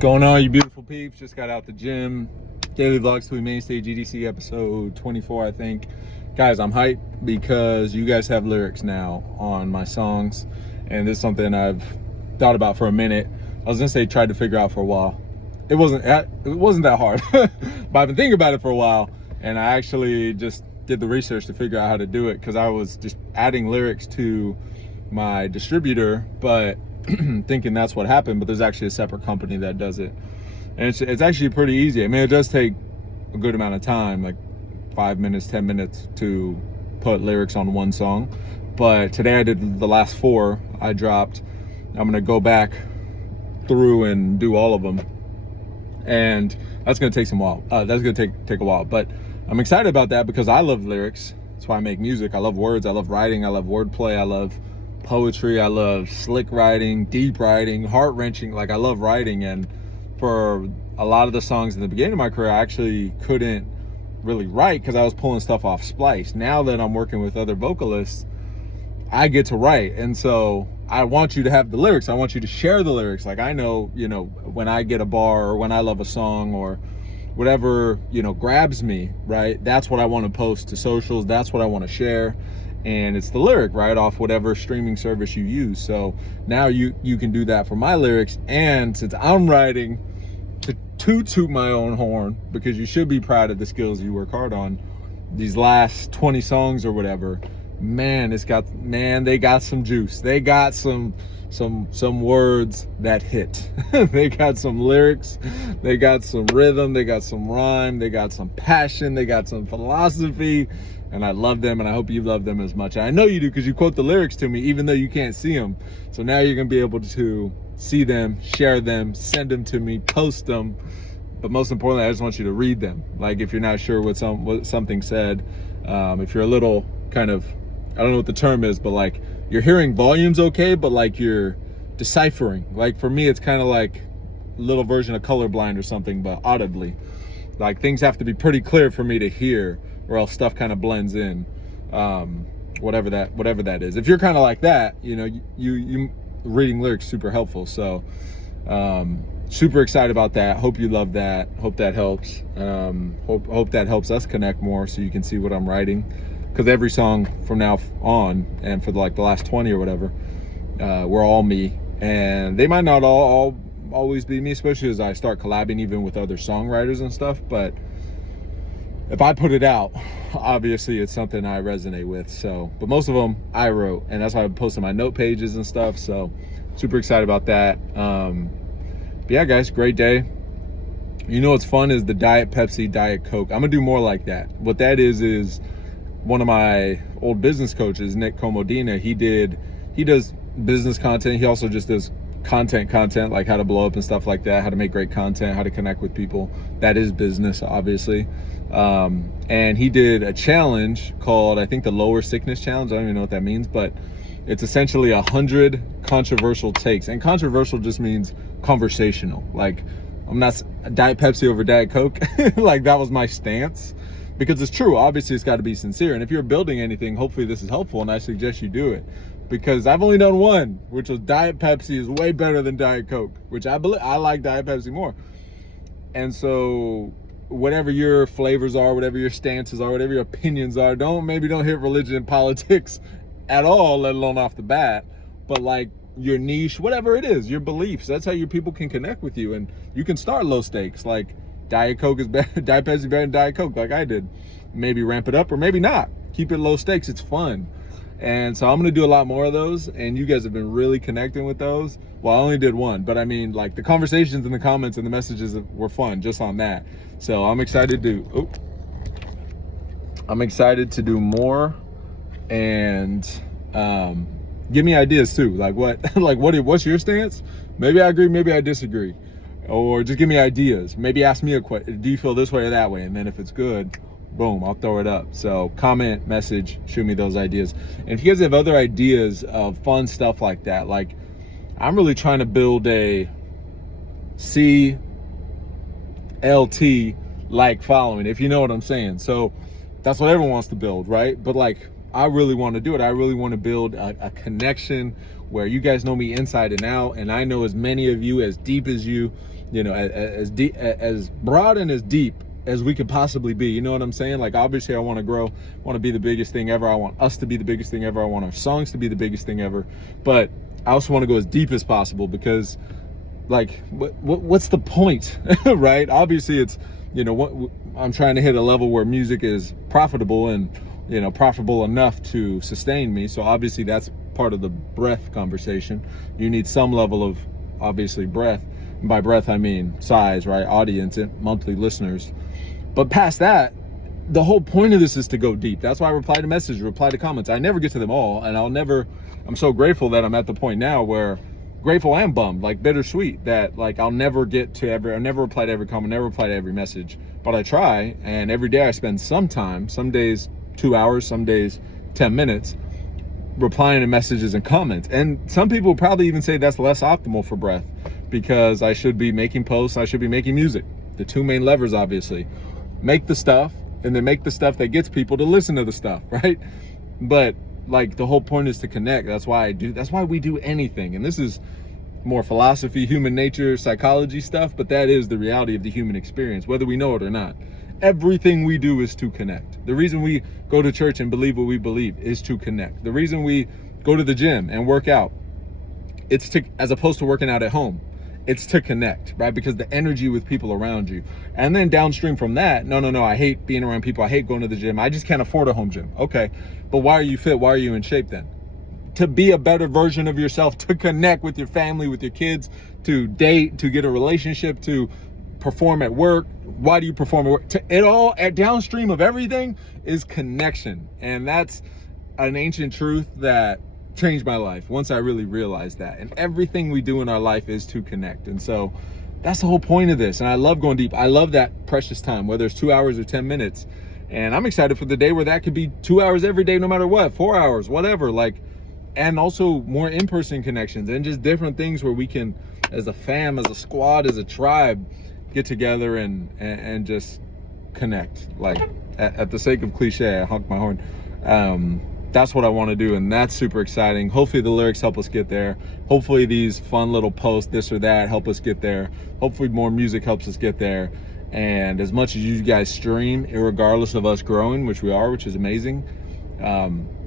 going on, you beautiful peeps? Just got out the gym. Daily vlogs to main stage EDC episode 24, I think. Guys, I'm hyped because you guys have lyrics now on my songs, and this is something I've thought about for a minute. I was gonna say tried to figure out for a while. It wasn't that hard, but I've been thinking about it for a while, and I actually just did the research to figure out how to do it because I was just adding lyrics to my distributor, but thinking that's what happened, but there's actually a separate company that does it, and it's actually pretty easy. I mean, it does take a good amount of time, like 5 minutes, 10 minutes to put lyrics on one song, but today I did the last 4 I dropped. I'm gonna go back through and do all of them, and that's gonna take that's gonna take a while, but I'm excited about that because I love lyrics. That's why I make music. I love words, I love writing, I love wordplay, I love poetry, I love slick writing, deep writing, heart-wrenching. Like, I love writing, and for a lot of the songs in the beginning of my career, I actually couldn't really write because I was pulling stuff off Splice. Now that I'm working with other vocalists, I get to write, and so I want you to have the lyrics. I want you to share the lyrics. Like, I know, you know, when I get a bar or when I love a song or whatever, you know, grabs me, right? That's what I want to post to socials. That's what I want to share. And it's the lyric, right, off whatever streaming service you use. So now you can do that for my lyrics. And since I'm writing, to toot my own horn, because you should be proud of the skills you work hard on, these last 20 songs or whatever, man, they got some juice. They got some words that hit. They got some lyrics, they got some rhythm, they got some rhyme, they got some passion, they got some philosophy, and I love them, and I hope you love them as much. I know you do because you quote the lyrics to me even though you can't see them. So now you're gonna be able to see them, share them, send them to me, post them, but most importantly, I just want you to read them. Like, if you're not sure what something said, if you're a little kind of, I don't know what the term is, but like, you're hearing volumes okay, but like you're deciphering. Like, for me, it's kind of like a little version of colorblind or something, but audibly. Like, things have to be pretty clear for me to hear, or else stuff kind of blends in. Whatever that is. If you're kind of like that, you know, you reading lyrics super helpful. So super excited about that. Hope you love that. Hope that helps. Hope that helps us connect more so you can see what I'm writing. Because every song from now on, and for the last 20 or whatever, we're all me, and they might not all always be me, especially as I start collabing even with other songwriters and stuff. But if I put it out, obviously it's something I resonate with. So, but most of them I wrote, and that's why I post on my note pages and stuff. So super excited about that. But yeah, guys, great day. You know what's fun is the Diet Pepsi, Diet Coke. I'm gonna do more like that. What that is one of my old business coaches, Nick Comodina, he does business content. He also just does content, like how to blow up and stuff like that, how to make great content, how to connect with people. That is business, obviously. And he did a challenge called, I think, the Lower Sickness Challenge. I don't even know what that means, but it's essentially 100 controversial takes. And controversial just means conversational. Like, I'm not Diet Pepsi over Diet Coke. Like, that was my stance. Because it's true, obviously it's got to be sincere. And if you're building anything, hopefully this is helpful, and I suggest you do it. Because I've only done one, which was Diet Pepsi is way better than Diet Coke, which I like Diet Pepsi more. And so whatever your flavors are, whatever your stances are, whatever your opinions are, maybe don't hit religion and politics at all, let alone off the bat. But like your niche, whatever it is, your beliefs, that's how your people can connect with you. And you can start low stakes, like Diet Coke is better, Diet Pepsi is better than Diet Coke, like I did. Maybe ramp it up or maybe not. Keep it low stakes, it's fun. And so I'm gonna do a lot more of those, and you guys have been really connecting with those. Well, I only did one, but I mean, like, the conversations and the comments and the messages were fun just on that. So I'm excited to do more, and give me ideas too. Like what's your stance? Maybe I agree, maybe I disagree. Or just give me ideas. Maybe ask me a question. Do you feel this way or that way? And then if it's good, boom, I'll throw it up. So comment, message, shoot me those ideas. And if you guys have other ideas of fun stuff like that, like, I'm really trying to build a CLT like following, if you know what I'm saying. So that's what everyone wants to build, right? But like, I really want to do it. I really want to build a connection where you guys know me inside and out, and I know as many of you, as deep as you, as deep, as broad and as deep as we could possibly be. You know what I'm saying? Like, obviously I want to grow, I want to be the biggest thing ever. I want us to be the biggest thing ever. I want our songs to be the biggest thing ever. But I also want to go as deep as possible, because like, what's the point? Right? Obviously it's, I'm trying to hit a level where music is profitable and, profitable enough to sustain me. So obviously that's part of the breadth conversation. You need some level of, obviously, breadth. And by breadth, I mean size, right? Audience and monthly listeners. But past that, the whole point of this is to go deep. That's why I reply to messages, reply to comments. I never get to them all, and I'm so grateful that I'm at the point now where grateful and bummed, like bittersweet, that like I'll never reply to every comment, never reply to every message, but I try. And every day I spend some time, some days 2 hours, some days 10 minutes, replying to messages and comments. And some people probably even say that's less optimal for breath, because I should be making posts, I should be making music. The two main levers, obviously, make the stuff, and then make the stuff that gets people to listen to the stuff, right? But like, the whole point is to connect. That's why we do anything. And this is more philosophy, human nature, psychology stuff, but that is the reality of the human experience, whether we know it or not. Everything we do is to connect. The reason we go to church and believe what we believe is to connect. The reason we go to the gym and work out, as opposed to working out at home, it's to connect, right? Because the energy with people around you. And then downstream from that, no, I hate being around people. I hate going to the gym. I just can't afford a home gym. Okay, but why are you fit? Why are you in shape then? To be a better version of yourself, to connect with your family, with your kids, to date, to get a relationship, to perform at work. Why do you perform at work? It all, at downstream of everything, is connection. And that's an ancient truth that changed my life once I really realized that. And everything we do in our life is to connect. And so that's the whole point of this. And I love going deep. I love that precious time, whether it's 2 hours or 10 minutes. And I'm excited for the day where that could be 2 hours every day, no matter what, 4 hours, whatever. Like, and also more in-person connections and just different things where we can, as a fam, as a squad, as a tribe, get together and just connect. Like, at the sake of cliche, I honk my horn. That's what I want to do, and that's super exciting. Hopefully the lyrics help us get there. Hopefully these fun little posts, this or that, help us get there. Hopefully more music helps us get there. And as much as you guys stream, regardless of us growing, which we are, which is amazing,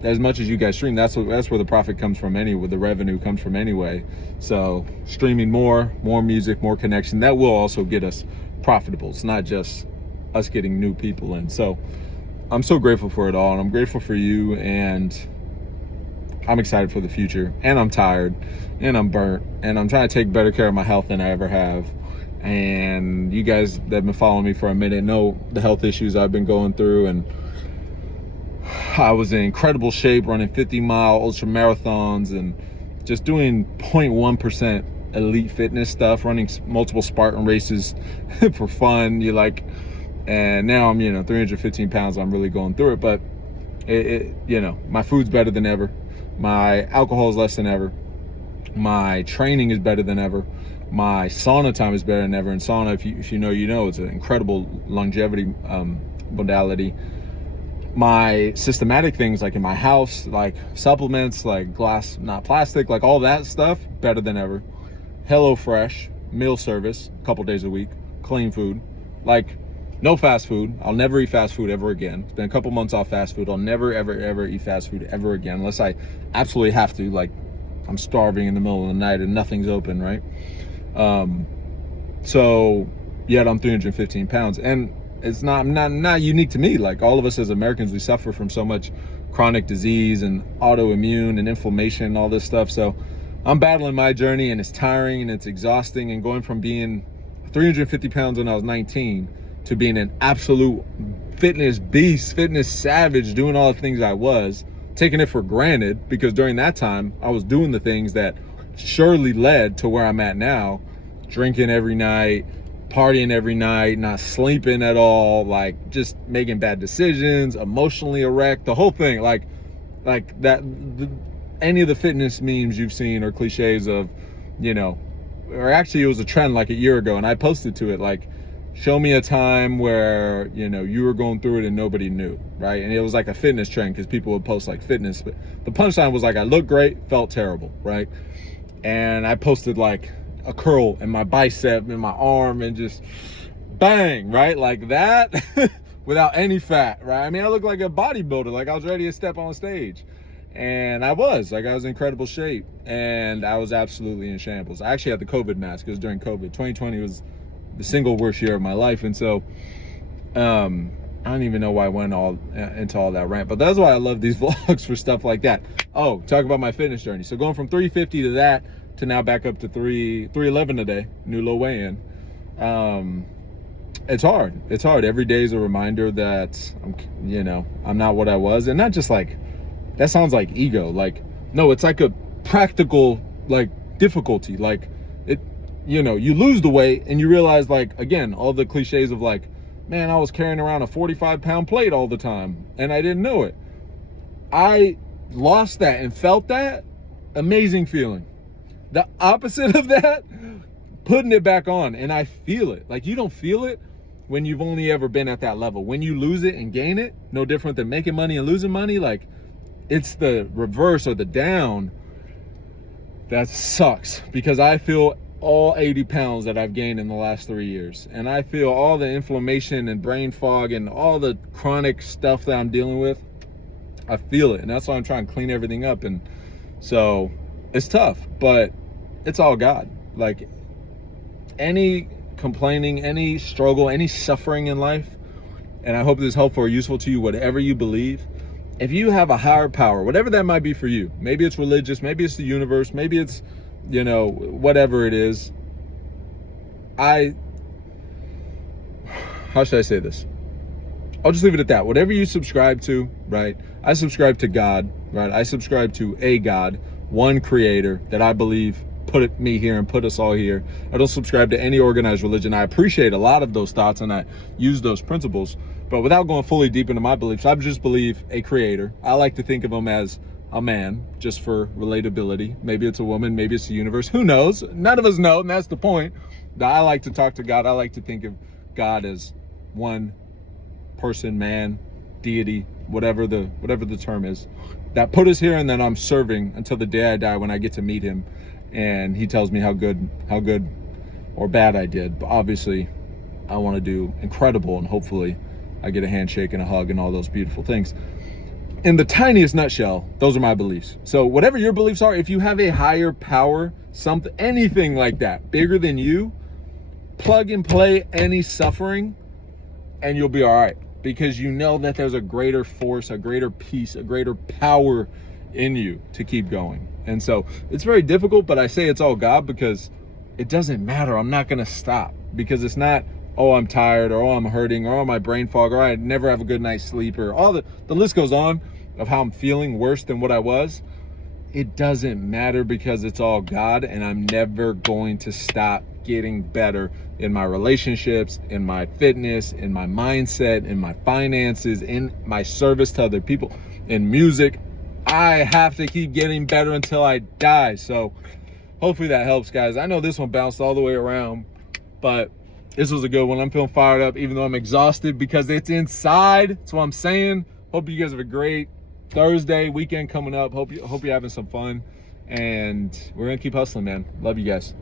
as much as you guys stream, that's where the profit comes from anyway, the revenue comes from anyway. So streaming more music, more connection, that will also get us profitable. It's not just us getting new people in. So I'm so grateful for it all, and I'm grateful for you, and I'm excited for the future, and I'm tired, and I'm burnt, and I'm trying to take better care of my health than I ever have. And you guys that have been following me for a minute know the health issues I've been going through, and I was in incredible shape running 50-mile ultra marathons and just doing 0.1% elite fitness stuff, running multiple Spartan races for fun. And now I'm 315 pounds. I'm really going through it, but my food's better than ever, my alcohol is less than ever, my training is better than ever, my sauna time is better than ever. And sauna, if you know, it's an incredible longevity modality. My systematic things, like in my house, like supplements, like glass, not plastic, like all that stuff, better than ever. HelloFresh, meal service, a couple days a week, clean food, like no fast food. I'll never eat fast food ever again. It's been a couple months off fast food. I'll never, ever eat fast food ever again, unless I absolutely have to, like I'm starving in the middle of the night and nothing's open, right? So yet I'm 315 pounds, and it's not unique to me. Like, all of us as Americans, we suffer from so much chronic disease and autoimmune and inflammation and all this stuff. So I'm battling my journey, and it's tiring and it's exhausting, and going from being 350 pounds when I was 19 to being an absolute fitness beast, fitness savage, doing all the things I was, taking it for granted, because during that time I was doing the things that surely led to where I'm at now, drinking every night, partying every night, not sleeping at all, like just making bad decisions, emotionally erect, the whole thing. Like that, any of the fitness memes you've seen or cliches of, or actually it was a trend like a year ago, and I posted to it, like, show me a time where, you know, you were going through it and nobody knew, right? And it was like a fitness trend because people would post like fitness, but the punchline was like, I looked great, felt terrible, right? And I posted like a curl in my bicep and my arm and just bang, right? Like that without any fat, right? I mean, I looked like a bodybuilder, like I was ready to step on stage. And I was in incredible shape, and I was absolutely in shambles. I actually had the COVID mask. It was during COVID. 2020 was the single worst year of my life. And so I don't even know why I went into all that rant, but that's why I love these vlogs, for stuff like that. Oh, talk about my fitness journey. So going from 350 to that, to now back up to 311 today, new low weigh-in. It's hard. It's hard. Every day is a reminder that I'm not what I was. And not just like, that sounds like ego. Like, no, it's like a practical, like, difficulty. Like, it, you lose the weight and you realize, like, again, all the cliches of like, man, I was carrying around a 45-pound plate all the time and I didn't know it. I lost that and felt that. Amazing feeling. The opposite of that, putting it back on, and I feel it. Like, you don't feel it when you've only ever been at that level. When you lose it and gain it, no different than making money and losing money. Like, it's the reverse or the down that sucks, because I feel all 80 pounds that I've gained in the last 3 years. And I feel all the inflammation and brain fog and all the chronic stuff that I'm dealing with. I feel it. And that's why I'm trying to clean everything up. And so it's tough, but it's all God. Like, any complaining, any struggle, any suffering in life, and I hope this is helpful or useful to you, whatever you believe, if you have a higher power, whatever that might be for you, maybe it's religious, maybe it's the universe, maybe it's, whatever it is. How should I say this? I'll just leave it at that. Whatever you subscribe to, right? I subscribe to God, right? I subscribe to a God, one creator that I believe put me here and put us all here. I don't subscribe to any organized religion. I appreciate a lot of those thoughts and I use those principles, but without going fully deep into my beliefs, I just believe a creator. I like to think of him as a man, just for relatability. Maybe it's a woman, maybe it's the universe. Who knows? None of us know, and that's the point. I like to talk to God. I like to think of God as one person, man, deity, whatever the term is, that put us here, and then I'm serving until the day I die, when I get to meet him and he tells me how good or bad I did. But obviously I want to do incredible, and hopefully I get a handshake and a hug and all those beautiful things. In the tiniest nutshell, those are my beliefs. So whatever your beliefs are, if you have a higher power, something, anything like that, bigger than you, plug and play any suffering and you'll be all right, because you know that there's a greater force, a greater peace, a greater power in you to keep going. And so it's very difficult, but I say it's all God, because it doesn't matter. I'm not going to stop, because it's not, oh, I'm tired, or oh, I'm hurting, or oh, my brain fog, or I never have a good night's sleep, or all the list goes on of how I'm feeling worse than what I was. It doesn't matter, because it's all God, and I'm never going to stop getting better in my relationships, in my fitness, in my mindset, in my finances, in my service to other people, in music. I have to keep getting better until I die. So hopefully that helps, guys. I know this one bounced all the way around, but this was a good one. I'm feeling fired up, even though I'm exhausted, because it's inside. That's what I'm saying. Hope you guys have a great Thursday weekend coming up. Hope you're having some fun, and we're gonna keep hustling, man. Love you guys.